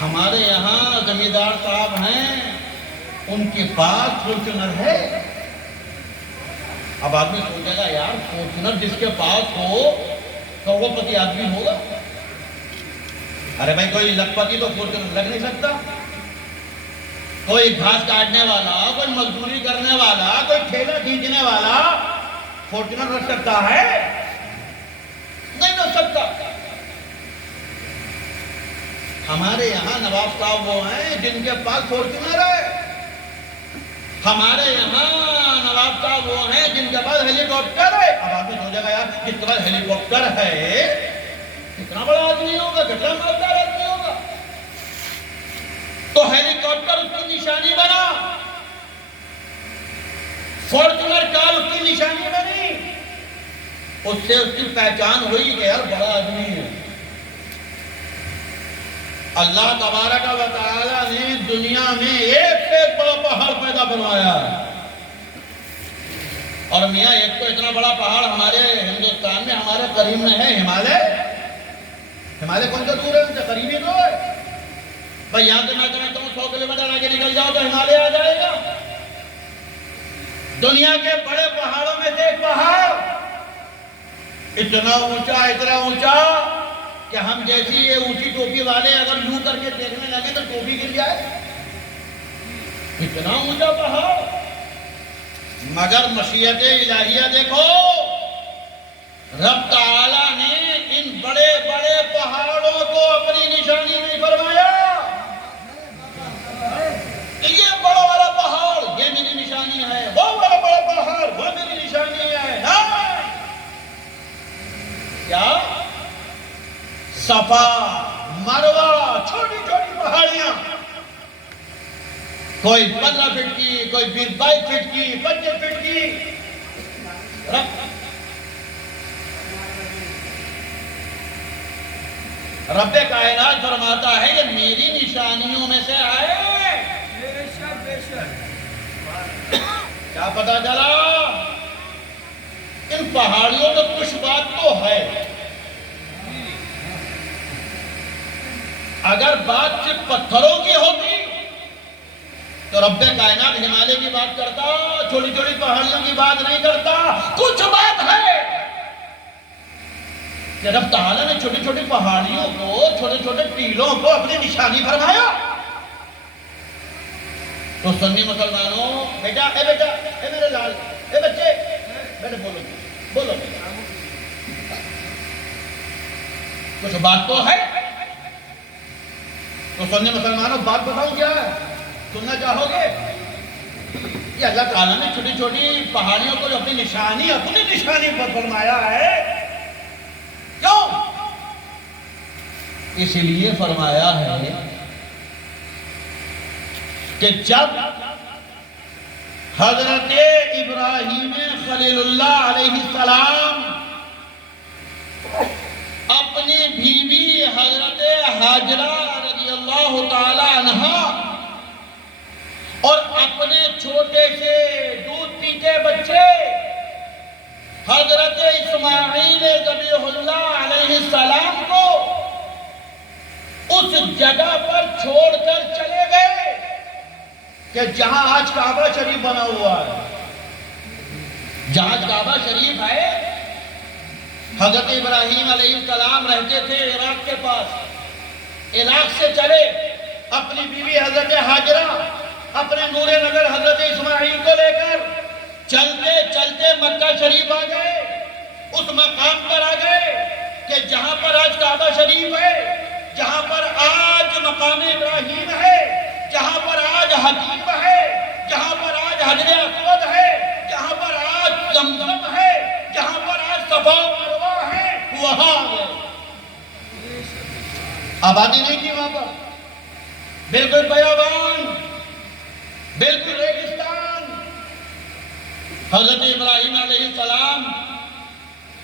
ہمارے یہاں زمیندار صاحب ہیں، ان کے پاس فارچونر ہے۔ اب آدمی سوچے گا یار فارچونر جس کے پاس ہو کروڑپتی آدمی ہوگا۔ ارے بھائی کوئی لکھپتی تو فارچونر لگ نہیں سکتا۔ کوئی گھاس کاٹنے والا، کوئی مزدوری کرنے والا، کوئی ٹھیلا کھینچنے والا فارچونر رکھ سکتا ہے؟ نہیں رکھ سکتا۔ ہمارے یہاں نواب صاحب وہ ہیں جن کے پاس فارچونر ہے۔ ہمارے یہاں نواب صاحب وہ ہیں جن کے پاس ہیلی کاپٹر ہے۔ اب آپ نے سوچا گا یار جس کے پاس ہیلی کاپٹر ہے کتنا بڑا آدمی ہوگا، کتنا مالدار آدمی ہوگا۔ تو ہیلی کاپٹر اس کی نشانی بنا، فارچونر کار اس کی نشانی بنی، اس سے اس کی پہچان ہوئی کہ یار بڑا آدمی ہے۔ اللہ تبارک و تعالی نے دنیا میں ایک سے ایک بڑا پہاڑ پیدا فرمایا، اور میاں ایک تو اتنا بڑا پہاڑ ہمارے ہندوستان میں ہمارے قریب میں ہے، ہمالیہ۔ ہمالیہ کون سا دور ہے ان سے؟ قریبی تو ہے بھائی۔ یہاں سے میں سمجھتا ہوں 100 کلومیٹر آگے نکل جاؤ تو ہمالیہ آ جائے گا۔ دنیا کے بڑے پہاڑوں میں سے ایک پہاڑ اتنا اونچا کہ ہم جیسی یہ اونچی ٹوپی والے اگر یوں کر کے دیکھنے لگے تو ٹوپی گر جائے۔ اتنا اونچا پہاڑ، مگر مشیت الہیہ دیکھو، رب تعالیٰ نے ان بڑے بڑے پہاڑوں کو اپنی نشانی میں فرمایا کہ یہ بڑا والا پہاڑ یہ میری نشانی ہے، وہ بڑا پہاڑ وہ میری نشانی ہے۔ کیا؟ صفا مروہ، چھوٹی چھوٹی پہاڑیاں، کوئی 15 فٹ کی، کوئی 22 فٹ کی، 25 فٹ کی۔ رب کائنات فرماتا ہے کہ میری نشانیوں میں سے آئے۔ کیا پتا چلا؟ ان پہاڑیوں میں کچھ بات تو ہے۔ اگر بات صرف پتھروں کی ہوتی تو رب کائنات ہمالیہ کی بات کرتا، چھوٹی چھوٹی پہاڑیوں کی بات نہیں کرتا۔ کچھ بات ہے کہ رب تعالیٰ نے چھوٹی چھوٹی پہاڑیوں کو، چھوٹے چھوٹے ٹیلوں کو اپنی نشانی فرمایا۔ تو سنی مسلمانوں، بیٹا اے میرے لال، اے بچے بیٹے، بولو کچھ بات تو ہے۔ تو سنی مسلمانوں بات بتاؤں کیا ہے؟ سننا چاہو گے؟ کہ اللہ تعالیٰ نے چھوٹی چھوٹی پہاڑیوں کو جو اپنی نشانی پر فرمایا ہے، کیوں؟ اس لیے فرمایا ہے کہ جب حضرت ابراہیم خلیل اللہ علیہ السلام اپنی بیوی حضرت حاجرہ رضی اللہ تعالی عنہ اور اپنے چھوٹے سے دودھ پیتے بچے حضرت اسماعیل ذبیح اللہ علیہ السلام کو اس جگہ پر چھوڑ کر چلے گئے کہ جہاں آج کعبہ شریف بنا ہوا ہے۔ جہاں کعبہ شریف ہے، حضرت ابراہیم علیہ السلام رہتے تھے عراق کے پاس۔ عراق سے چلے اپنی بیوی حضرت حاجرہ، اپنے نور نگر حضرت اسماعیل کو لے کر چلتے چلتے مکہ شریف آ گئے۔ اس مقام پر آ گئے کہ جہاں پر آج کعبہ شریف ہے، جہاں پر آج مقام ابراہیم ہے، جہاں پر آج حتیم ہے، جہاں پر آج حجر اسود ہے، جہاں پر آج زمزم ہے، جہاں پر آج صفا و مروہ ہے، وہاں آبادی نہیں تھی۔ وہاں پر بالکل بیابان، بالکل ریگستان۔ حضرت ابراہیم علیہ السلام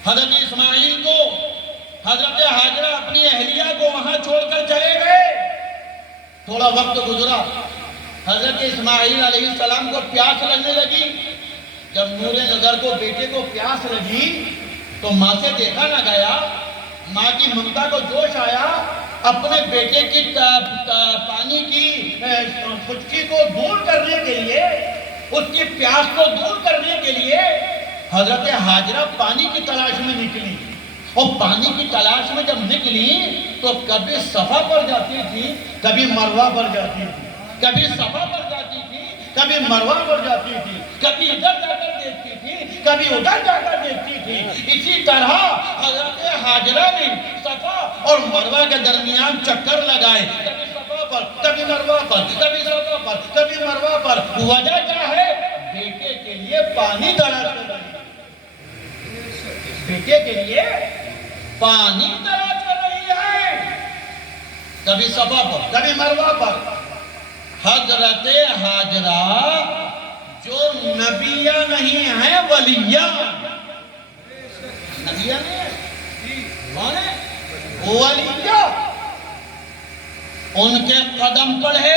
حضرت اسماعیل کو، حضرت حاجرہ اپنی اہلیہ کو وہاں چھوڑ کر چلے گئے۔ تھوڑا وقت گزرا، حضرت اسماعیل علیہ السلام کو پیاس لگنے لگی۔ جب نور نظر کو بیٹے کو پیاس لگی تو ماں سے دیکھا نہ گیا، ماں کی ممتا کو جوش آیا، اپنے بیٹے کی پانی کی خشکی کو دور کرنے کے لیے، اس کی پیاس کو دور کرنے کے لیے حضرت حاجرہ پانی کی تلاش میں نکلی، اور پانی کی تلاش میں جب نکلی تو کبھی صفا پر جاتی تھی، کبھی مروہ پر جاتی تھی، کبھی صفا پر جاتی تھی، کبھی مروہ پر جاتی تھی، کبھی ادھر جا کر دیکھتی تھی، کبھی ادھر جا کر دیکھتی تھی۔ اسی طرح حضرت حاجرہ نے صفا اور مروہ کے درمیان چکر لگائے، کبھی صفا پر، کبھی مروہ پر، کبھی صفا پر، کبھی مروہ پر۔ وجہ کیا ہے؟ بیٹے کے لیے پانی تلاش کر رہی ہے، بیٹے کے لیے پانی تلاش کر رہی ہے، کبھی صفا پر، کبھی مروہ پر۔ حضرت حاجرہ جو نبیہ نہیں ہیں، ولیہ، نبیہ نہیں ہے، ولیہ، ان کے قدم پڑھے،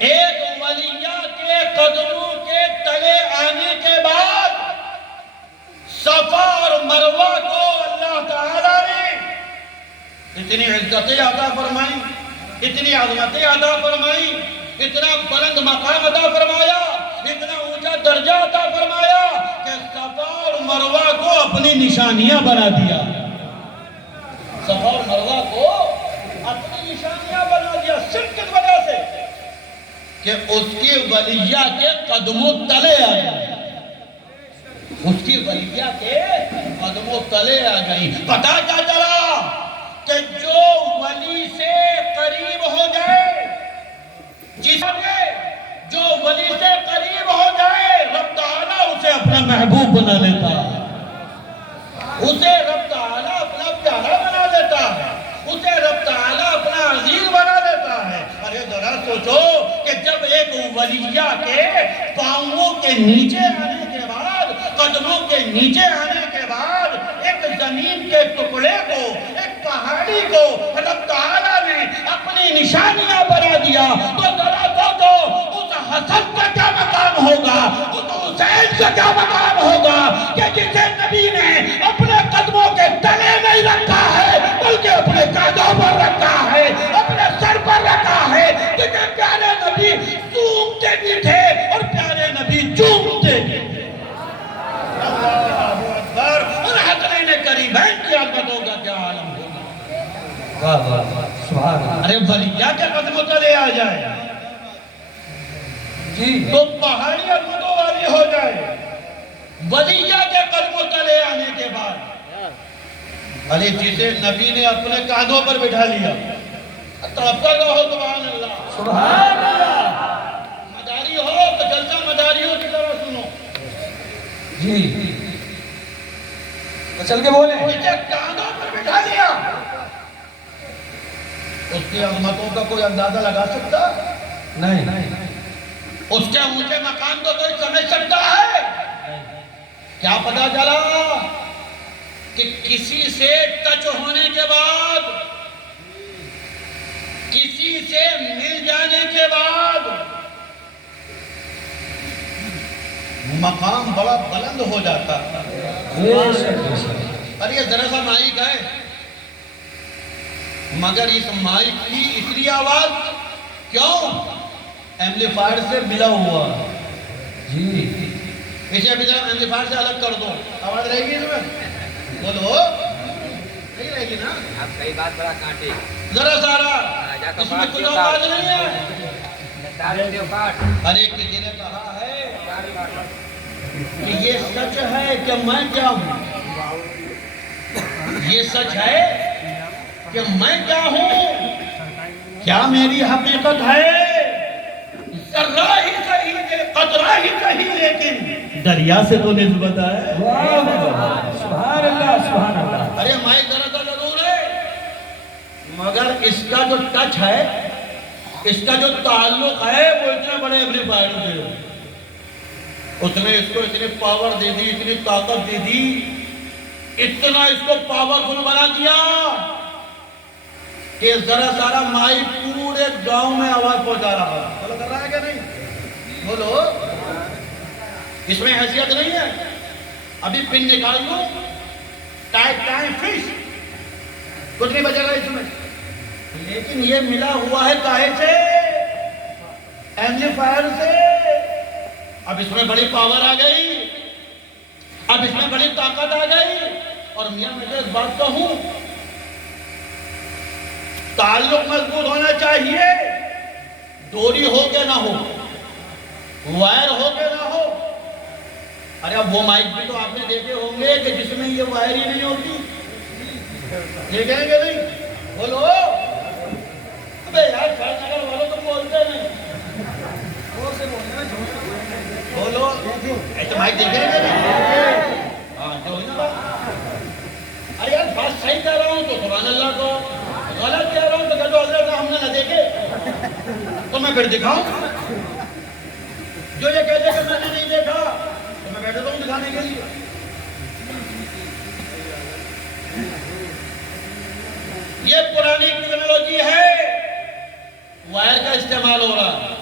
ایک ولیہ کے قدموں کے تلے آنے کے بعد صفا اور مروہ کو اللہ تعالیٰ نے اتنی عزتیں عطا فرمائی، اتنی عظمتیں عطا فرمائی، اتنا بلند مقام عطا فرمایا، اتنا اونچا درجہ عطا فرمایا کہ صفا اور مروہ کو اپنی نشانیاں بنا دیا، صفا اور مروہ کو اپنی نشانیاں بنا دیا، صرف کس وجہ سے کہ اس کی ولیہ کے قدموں تلے آ گئی، اس کی ولیہ کے قدموں تلے آ گئی۔ پتہ کیا چلا کہ جو ولی سے قریب ہو جائے، جو ولی سے قریب ہو جائے، رب تعالیٰ اسے اپنا محبوب بنا لیتا ہے، اسے رب تعالیٰ اپنا پیارا بنا لیتا ہے، اسے رب تعالیٰ اپنا عزیز بنا لیتا ہے۔ ارے ذرا سوچو کہ جب ایک ولیہ کے پاؤں کے نیچے آنے کے بعد، قدموں کے نیچے آنے کے بعد، ایک زمین کے ٹکڑے کو، ایک پہاڑی کو رب تعالیٰ نے اپنی نشانیاں بنا دیا، تو ذرا سوچو اس حسن کا کیا مقام ہوگا، اس حسین کا کیا مقام ہوگا کہ جسے نبی نے اپنے قدموں کے تلے نہیں رکھا ہے بلکہ اپنے کاندھوں پر رکھا ہے، اپنے سر پر رکھا ہے، جسے پیارے نبی سونگتے بھی تھے اور پیارے نبی چومتے بھی تھے۔ اللہ اکبر! ان حسنین کریمین کی عظمتوں کا کیا عالم ہوگا۔ ارے ولیہ کے قدموں تلے آ جائے تو پہاڑی عظمتوں والی ہو جائے، ولیہ کے قدموں تلے آنے کے بعد علی جسے نبی نے اپنے کاندھوں پر بٹھا لیا، تڑپتا رہو سبحان اللہ، سبحان اللہ۔ مداری ہو تو جلسہ مداریوں کی طرح سنو جی، چل کے بولے، اسے کاندھوں پر بٹھا لیا، اس کی عظمتوں کا کوئی اندازہ لگا سکتا نہیں، اس کے اونچے مقام کو کوئی سمجھ سکتا ہے؟ کیا پتا چلا کہ کسی سے ٹچ ہونے کے بعد، کسی سے مل جانے کے بعد مقام بڑا بلند ہو جاتا ہے۔ ارے یہ ذرا سا مائک ہے، مگر اس مائک کی اتنی آواز کیوں؟ ایمپلیفائر سے ملا ہوا جی، اسے بھی ذرا ایمپلیفائر سے الگ کر دو، آواز رہے گی اس میں؟ بولو، نہیں رہے گی نا؟ آپ کئی بات بڑا کانٹے، ذرا سارا اس میں کوئی آواز نہیں ہے۔ ارے کسی نے کہا ہے کہ یہ سچ ہے کہ میں کیا ہوں، یہ سچ ہے کہ میں کیا ہوں، کیا میری حقیقت ہے؟ ذرہ ہی صحیح ہے، قطرہ ہی صحیح، لیکن دریا سے تو نسبت ہے۔ سبحان اللہ، سبحان اللہ۔ ارے مائک ذرا تو ضرور ہے، مگر اس کا جو ٹچ ہے، اس کا جو تعلق ہے وہ اتنے بڑے ایمپلیفائر سے، اس نے اس کو اتنی پاور دے دی، اتنی طاقت دے دی، اتنا اس کو پاورفل بنا دیا کہ ذرا سارا مائک پورے گاؤں میں آواز پہنچا رہا ہے۔ فالو کر رہا ہے کہ نہیں؟ بولو، اس میں حیثیت نہیں ہے۔ ابھی پن نکال لوں، ٹائم فش کچھ نہیں بچے گا اس میں. لیکن یہ ملا ہوا ہے کاہے سے؟ ایمپلیفائر سے. اب اس میں بڑی پاور آ گئی, اب اس میں بڑی طاقت آ گئی. اور میاں میں تو ایک بات کہوں, تعلق مضبوط ہونا چاہیے, ڈوری ہو کے نہ ہو, وائر ہو کے نہ ہو. ارے اب وہ مائک بھی تو آپ نے دیکھے ہوں گے کہ جس میں یہ وائر ہی نہیں ہوتی, دیکھیں گے نہیں؟ بولو ابے یار, خرچ اگر والوں تو بولتے نہیں, بولو ایسے مائک دیکھیں گے نہیں؟ ہاں جو ہوئی نا بات. ارے یار بات صحیح کہہ رہا ہوں تو سبحان اللہ کو, غلط کہہ رہا ہوں تو کہہ دو حضرت ہم نے نہ دیکھے تو میں پھر دکھاؤں. جو یہ کہتے کہ میں نے نہیں دیکھا تو میں بیٹھا ہوں دکھانے کے لیے. یہ پرانی ٹیکنالوجی ہے, وائر کا استعمال ہو رہا ہے,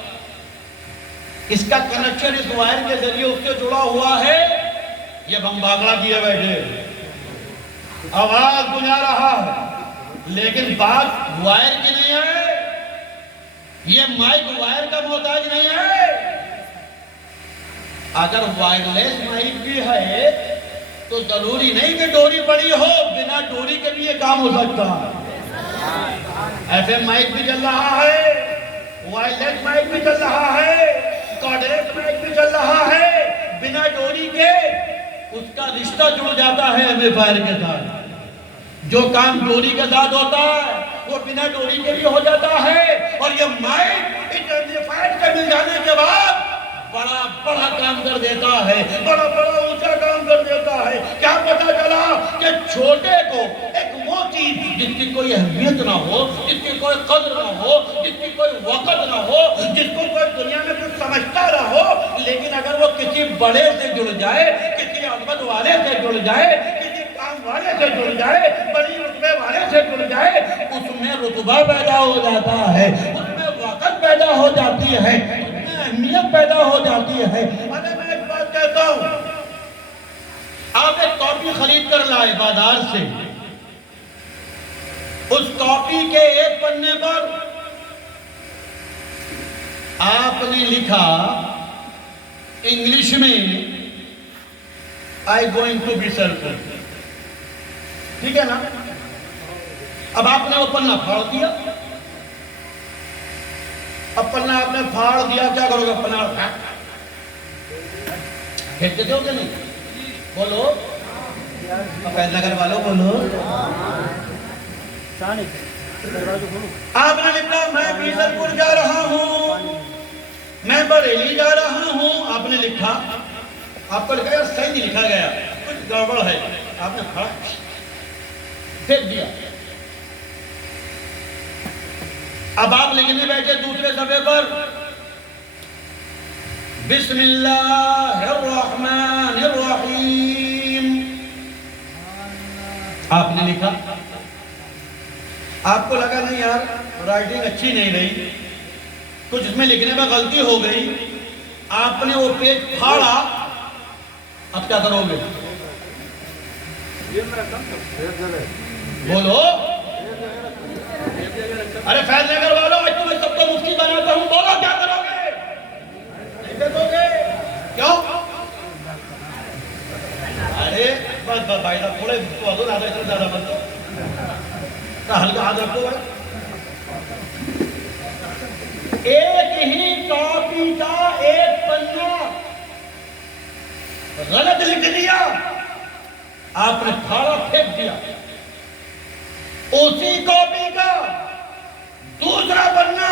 اس کا کنیکشن اس وائر کے ذریعے اس سے جڑا ہوا ہے. یہ ہم باغڑا کیے بیٹھے, آواز گنجا رہا ہے, لیکن بات وائر کی نہیں ہے. یہ مائک وائر کا محتاج نہیں ہے. اگر وائرلیس مائک بھی ہے تو ضروری نہیں کہ ڈوری پڑی ہو, بنا ڈوری کے بھی یہ کام ہو سکتا ہے. ایف ایم مائک بھی چل رہا ہے, وائرلیس مائک بھی چل رہا ہے, کارڈلیس مائک بھی چل رہا ہے. بنا ڈوری کے اس کا رشتہ جڑ جاتا ہے ایمپلیفائر کے ساتھ. جو کام ڈوری کے ساتھ ہوتا ہے وہ بنا ڈوری کے بھی ہو جاتا ہے. اور یہ مائک اس ایمپلیفائر کے مل جانے کے بعد بڑا بڑا کام کر دیتا ہے, بڑا بڑا اونچا کام کر دیتا ہے. کیا پتا چلا کہ چھوٹے کو ایک وہ چیز جس کی کوئی اہمیت نہ ہو, جس کی کوئی قدر نہ ہو, جس کی کوئی وقت نہ ہو, جس کو کوئی دنیا میں کچھ سمجھتا نہ ہو, لیکن اگر وہ کسی بڑے سے جڑ جائے, کسی عظمت والے سے جڑ جائے, کسی کام والے سے جڑ جائے, بڑی رتبے والے سے جڑ جائے, اس میں رتبہ پیدا ہو جاتا ہے, اس میں وقت پیدا ہو جاتی ہے, اہمیت پیدا ہو جاتی ہے. ارے میں ایک بات کہتا ہوں, آپ ایک کاپی خرید کر لائے بازار سے, اس کاپی کے ایک پنے پر آپ نے لکھا انگلش میں I going to be circle, ٹھیک ہے نا. اب آپ نے وہ پنہ پھاڑ دیا, اب پنہ آپ نے پھاڑ دیا, کیا کرو گے؟ پنہ پھینک دیتے ہو کہ نہیں؟ بولو فیض نگر والوں بولو. آپ نے لکھا میں بیزل پور جا رہا ہوں, میں بریلی جا رہا ہوں. آپ نے لکھا, آپ کو لکھا یار صحیح نہیں لکھا گیا, کچھ گڑبڑ ہے. آپ نے پھاڑ پھینک دیا. اب آپ لکھنے بیٹھے دوسرے صفحے پر بسم اللہ الرحمن الرحیم. آپ نے لکھا, آپ کو لگا نہیں یار رائٹنگ اچھی نہیں رہی, کچھ اس میں لکھنے میں غلطی ہو گئی. آپ نے وہ پیج پھاڑا, اب کیا کرو گے؟ بولو. ارے فیض نگر والوں, میں تمہیں سب کو مفتی بناتا ہوں, بولو کیا کرو گے؟ نہیں دیکھو گے کیوں؟ ارے بس بھائی صاحب تھوڑے تو زیادہ اتنا زیادہ بس ہلکا ہاتھ رکھو بھائی. ایک ہی کاپی کا ایک پنہ غلط لکھ دیا, آپ نے پھاڑا پھینک دیا. اسی کاپی کا دوسرا پنہ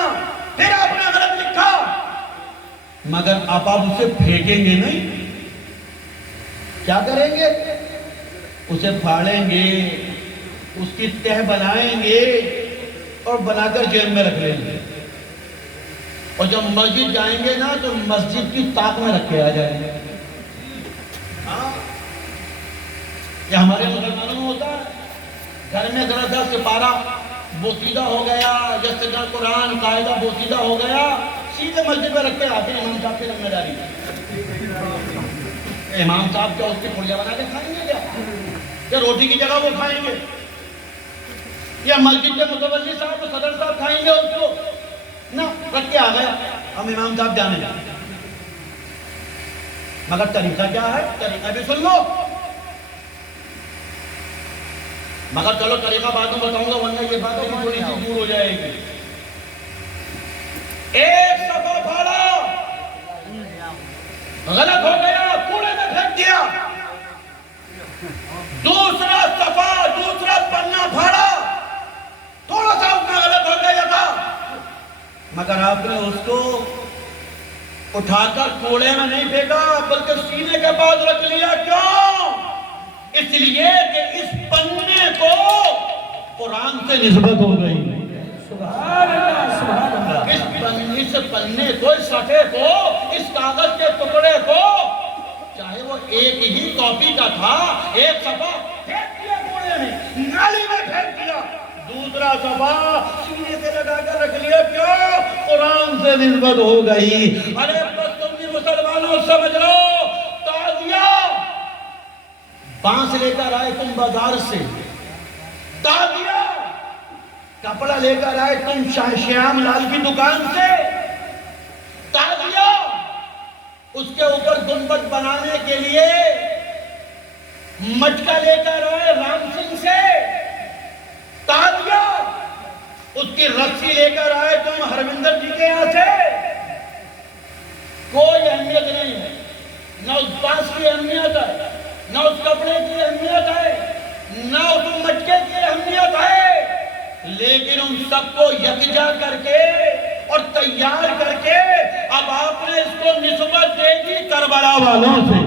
پھر آپ نے غلط لکھا, مگر آپ اسے پھینکیں گے نہیں, کیا کریں گے؟ اسے پھاڑیں گے, اس کی تہ بنائیں گے اور بنا کر جیب میں رکھ لیں گے. اور جب مسجد جائیں گے نا تو مسجد کی طاق میں رکھ کے آ جائیں گے. یہ ہمارے مسلمانوں میں ہوتا ہے, گھر میں ذرا سا سپارہ بوسیدہ ہو گیا یا سجا قرآن قاعدہ بوسیدہ ہو گیا, سیدھے مسجد میں رکھ کے آتے ہیں. امام صاحب کی ذمہ داری, امام صاحب کیا اس کی پھڑیاں بنا کے کھائیں گے کیا روٹی کی جگہ وہ کھائیں گے؟ یا مسجد کے متولی صاحب صدر صاحب کھائیں گے اس کو نہ رکھ کے آ گیا ہم امام صاحب جانے جائیں مگر طریقہ کیا ہے طریقہ بھی سن لو مگر چلو طریقہ بعد میں بتاؤں گا ورنہ یہ بات تھوڑی سی دور ہو جائے گی ایک صفحہ پھاڑا غلط ہو گیا کوڑے میں پھینک دیا دوسرا صفحہ دوسرا پنہ پھاڑا تھوڑا سا اتنا غلط ہو گیا تھا مگر آپ نے اس کو اٹھا کر کوڑے میں نہیں پھینکا بلکہ سینے کے پاس رکھ لیا کیوں اس لیے کہ اس پنے کو قرآن سے نسبت ہو گئی سبحان اللہ سبحان اللہ اس پنے کو اس صفحے کو اس کاغذ کے ٹکڑے کو چاہے وہ ایک ہی کاپی کا تھا ایک صفحہ پھینک دیا کوڑے میں نالی میں پھینک دیا دوسرا صفحہ سینے سے لگا کر رکھ لیا کیوں قرآن سے نسبت ہو گئی ارے بس تم بھی مسلمانوں سمجھ لو تعزیہ بانس لے کر آئے تم بازار سے تعزیہ کپڑا لے کر آئے تم شیام لال کی دکان سے تعزیہ اس کے اوپر گنبد بنانے کے لیے مٹکا لے کر آئے رام سنگھ سے تعزیہ اس کی رسی لے کر آئے تم ہرمندر جی کے یہاں سے کوئی اہمیت نہیں ہے نہ اس بانس کی اہمیت ہے نہ اس کپڑے کی اہمیت ہے نہ اس مٹکے کی اہمیت ہے لیکن ان سب کو یکجا کر کے اور تیار کر کے اب آپ نے اس کو نسبت دے دی کربلا والوں سے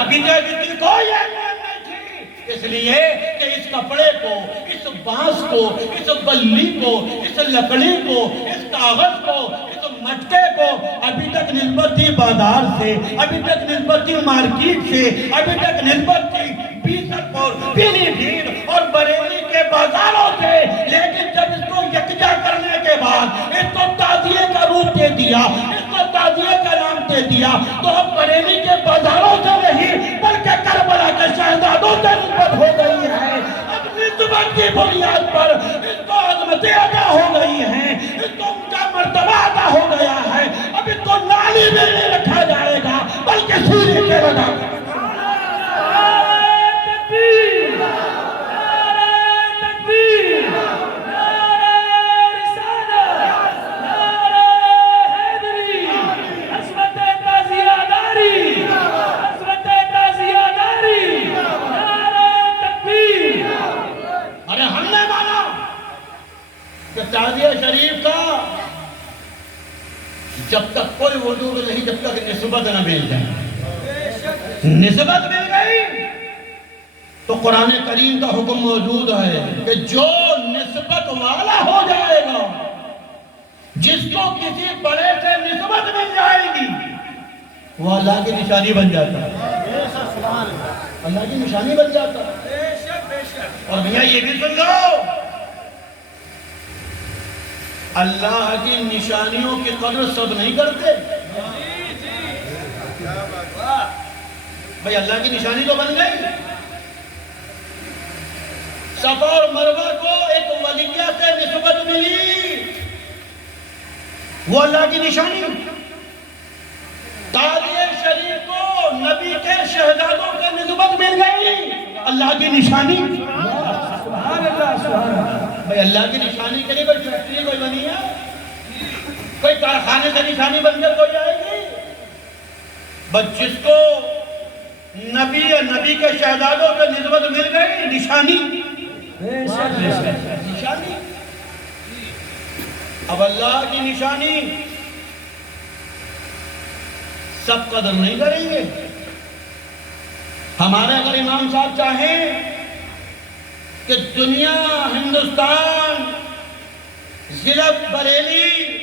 ابھی تک اس کی کوئی اہمیت نہیں تھی اس لیے کہ اس کپڑے کو اس بانس کو اس بلی کو اس لکڑی کو اس کاغذ کو اس مٹکے کو ابھی تک نسبت تھی بازار سے ابھی تک نسبت تھی مارکیٹ سے ابھی تک نسبت تھی بیسٹ اور پیلی بھیڑ اور بریلی کے بازاروں سے لیکن جب اس کو یکجا کرنے کے بعد اس کو تعزیے کا روپ دے دیا اس کو تعزیے کا نام دے دیا تو اب بریلی کے بازاروں سے نہیں بلکہ کربلا کے شہزادوں سے نسبت ہو گئی ہے اب نسبت کی بنیاد پر اس کو عظمتیں ادا ہو گئی ہیں اس کو ان کا مرتبہ ادا ہو گیا ہے اب اس کو نالی میں نہیں رکھا جائے گا بلکہ سینے کے لگا تعزیہ شریف کا جب تک کوئی وجود نہیں جب تک نسبت نہ مل جائے نسبت مل گئی تو قرآن کریم کا حکم موجود ہے کہ جو نسبت والا ہو جائے گا جس کو کسی بڑے سے نسبت مل جائے گی وہ اللہ کی نشانی بن جاتا ہے اللہ کی نشانی بن جاتا ہے اور بھیا یہ بھی سن لو اللہ کی نشانیوں کی قدر سب نہیں کرتے بھئی اللہ کی نشانی تو بن گئی صفا اور مروہ کو ایک ولیہ سے نسبت ملی وہ اللہ کی نشانی تعزیہ شریف کو نبی کے شہزادوں سے نسبت مل گئی اللہ کی نشانی سبحان اللہ سبحان اللہ بھئی اللہ کی نشانی کے لیے کوئی فیکٹری کوئی بنی ہے کوئی کارخانے سے نشانی بن کر کوئی آئے گی بس جس کو نبی یا نبی کے شہزادوں سے نسبت مل گئی نشانی نشانی اب اللہ کی نشانی سب قدر نہیں کریں گے ہمارے اگر امام صاحب چاہیں کہ دنیا ہندوستان ضلع بریلی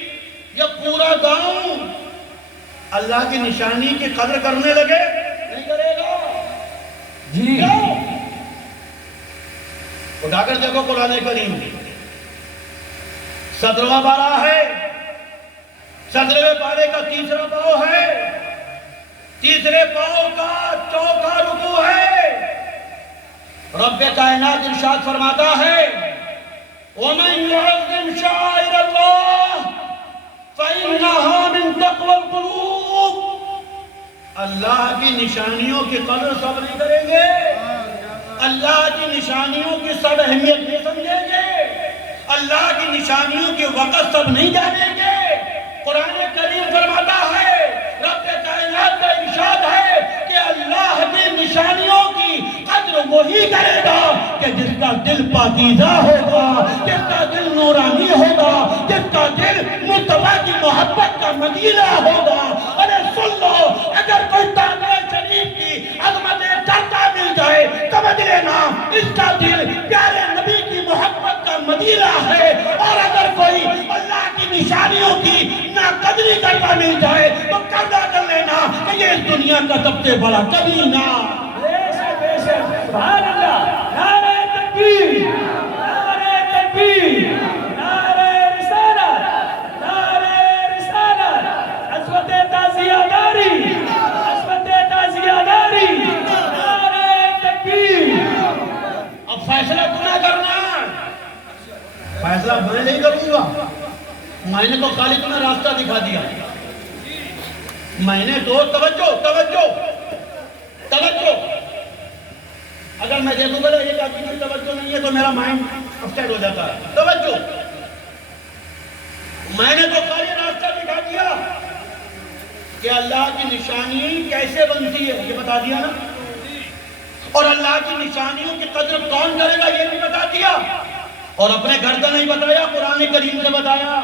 یا پورا گاؤں اللہ کی نشانی کی قدر کرنے لگے نہیں کرے گا جی اٹھا کر دیکھو قرآن کریم 17واں پارہ ہے 17ویں پارے کا 3واں پاؤ ہے 3 پاؤ کا 4واں رکوع ہے رب کائنات ارشاد فرماتا ہے وَمَن يُعَظِّمْ شَعَائِرَ اللَّهِ فَإِنَّهَا مِن تَقْوَى الْقُلُوبِ۔ اللہ کی نشانیوں کی قدر سب نہیں کریں گے، اللہ کی نشانیوں کی سب اہمیت نہیں سمجھیں گے، اللہ کی نشانیوں کے وقت سب نہیں جانیں گے۔ قرآن کریم فرماتا ہے، رب کائنات کا ارشاد ہے کہ اللہ کی نشانیوں کی قدر وہی کرے گا کہ جس کا دل پاکیزہ ہوگا، جس کا دل نورانی ہوگا، جس کا دل مصطفیٰ کی محبت کا مدینہ ہوگا۔ ارے سن لو، اگر کوئی تاجر شریف کی عظمت چرتا مل جائے سمجھ لینا اس کا دل پیارے نبی کی محبت کا مدینہ ہے، اور اگر کوئی اللہ کی نشانیوں کی ناقدری کرتا مل جائے تو قدر کر لینا کہ یہ اس دنیا کا سب سے بڑا کمینہ۔ سبحان اللہ، نعرہ تکبیر، نعرہ تکبیر، نعرہ رسالت، نعرہ رسالت، عظمت تعزیہ داری، عظمت تعزیہ داری، نعرہ تکبیر۔ اب فیصلہ تمہیں کرنا ہے، فیصلہ میں نہیں کروں گا، میں نے تو خالی تمہیں راستہ دکھا دیا، میں نے تو توجہ توجہ توجہ، اگر میں دیکھوں گا ایک آدمی کی توجہ نہیں ہے تو میرا مائنڈ اپسیٹ ہو جاتا ہے۔ توجہ، میں نے تو خالی راستہ دکھا دیا کہ اللہ کی نشانی کیسے بنتی ہے یہ بتا دیا نا، اور اللہ کی نشانیوں کی قدر کون کرے گا یہ بھی بتا دیا، اور اپنے گھر کا نہیں بتایا، قرآن کریم سے بتایا۔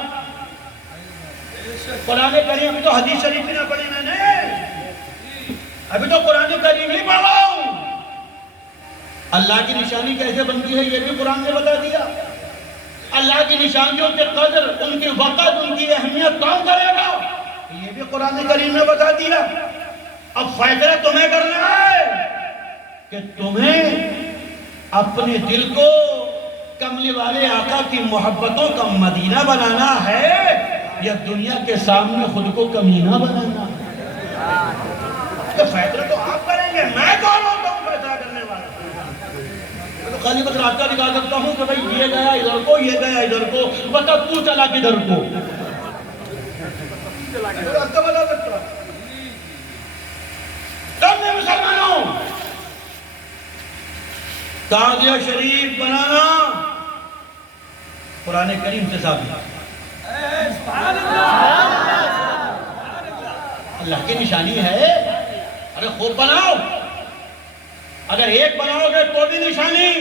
قرآن کریم ابھی تو حدیث شریف بھی نہ پڑھی میں نے، ابھی تو قرآن کریم ہی پڑھ رہا ہوں۔ اللہ کی نشانی کیسے بنتی ہے یہ بھی قرآن نے بتا دیا، اللہ کی نشانیوں کے قدر، ان کی وقت، ان کی اہمیت کون کرے گا یہ بھی قرآن کریم نے بتا دیا۔ اب فیصلہ تمہیں کرنا ہے کہ تمہیں اپنے دل کو کملی والے آقا کی محبتوں کا مدینہ بنانا ہے یا دنیا کے سامنے خود کو کمینہ بنانا ہے؟ کہ فیصلہ تو آپ کریں گے، میں کون ہوتا ہوں فیصلہ کرنے والا؟ میں تو خالی بس راستہ دکھا سکتا ہوں کہ بھائی یہ گیا ادھر کو، یہ گیا ادھر کو، بتا تو چلا کدھر کو، راستہ بتا سکتا ہوں۔ تم نے مسلمانوں تعزیہ شریف بنانا قرآن کریم سے ثابت ہے، اللہ کی نشانی ہے۔ ارے خوب بناؤ، اگر ایک بناؤ گے تو بھی نشانی،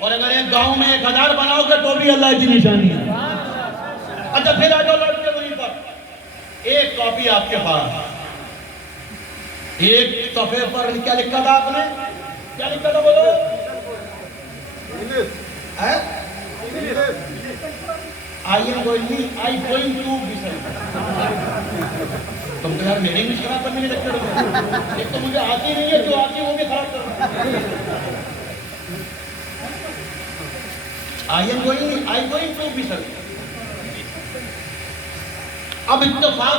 اور اگر ایک گاؤں میں 1000 بناؤ گے تو بھی اللہ کی نشانی ہے۔ اچھا پھر آ جاؤ لوٹ کے وہیں پر، ایک کاپی آپ کے پاس، ایک صفحے پر کیا لکھا تھا آپ نے؟ کیا لکھا تھا بولو؟ I am going to be تم تو یار میری بھی خراب کرنے کے چکر میں، ایک تو مجھے آتی نہیں ہے، جو آتی وہ بھی خراب کرنا۔ I am going to be اب اتفاق